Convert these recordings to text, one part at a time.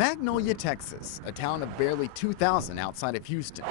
Magnolia, Texas, a town of barely 2,000 outside of Houston.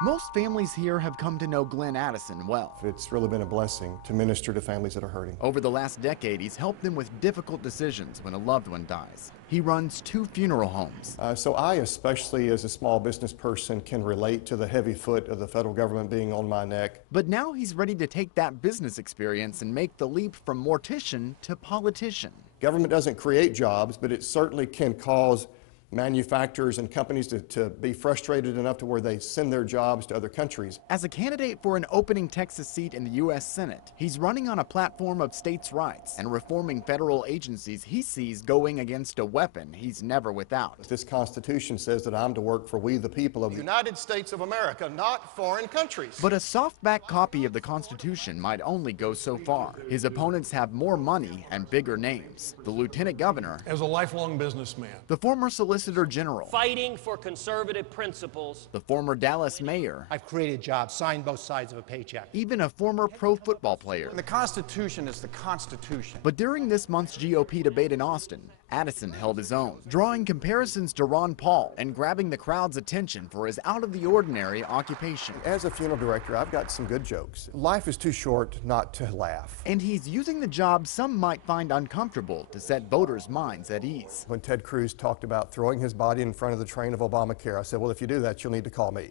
Most families here have come to know Glenn Addison well. It's really been a blessing to minister to families that are hurting. Over the last decade, he's helped them with difficult decisions when a loved one dies. He runs 2 funeral homes. So I, especially as a small business person, can relate to the heavy foot of the federal government being on my neck. But now he's ready to take that business experience and make the leap from mortician to politician. Government doesn't create jobs, but it certainly can cause manufacturers and companies to be frustrated enough to where they send their jobs to other countries. As a candidate for an opening Texas seat in the U.S. Senate, he's running on a platform of states' rights and reforming federal agencies he sees going against a weapon he's never without. This Constitution says that I'm to work for we the people of the United States of America, not foreign countries. But a softback copy of the Constitution might only go so far. His opponents have more money and bigger names. The lieutenant governor, as a lifelong businessman, the former solicitor general, fighting for conservative principles, the former Dallas mayor, I've created jobs, signed both sides of a paycheck, even a former pro football player. The Constitution is the Constitution. But during this month's GOP debate in Austin, Addison held his own, drawing comparisons to Ron Paul and grabbing the crowd's attention for his out-of-the-ordinary occupation. As a funeral director, I've got some good jokes. Life is too short not to laugh. And he's using the job some might find uncomfortable to set voters' minds at ease. When Ted Cruz talked about throwing his body in front of the train of Obamacare, I said, well, if you do that, you'll need to call me,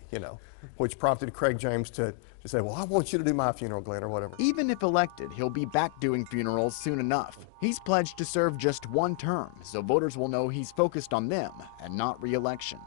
which prompted Craig James to say, well, I want you to do my funeral, Glenn, or whatever. Even if elected, he'll be back doing funerals soon enough. He's pledged to serve just 1 term, so voters will know he's focused on them and not re-election.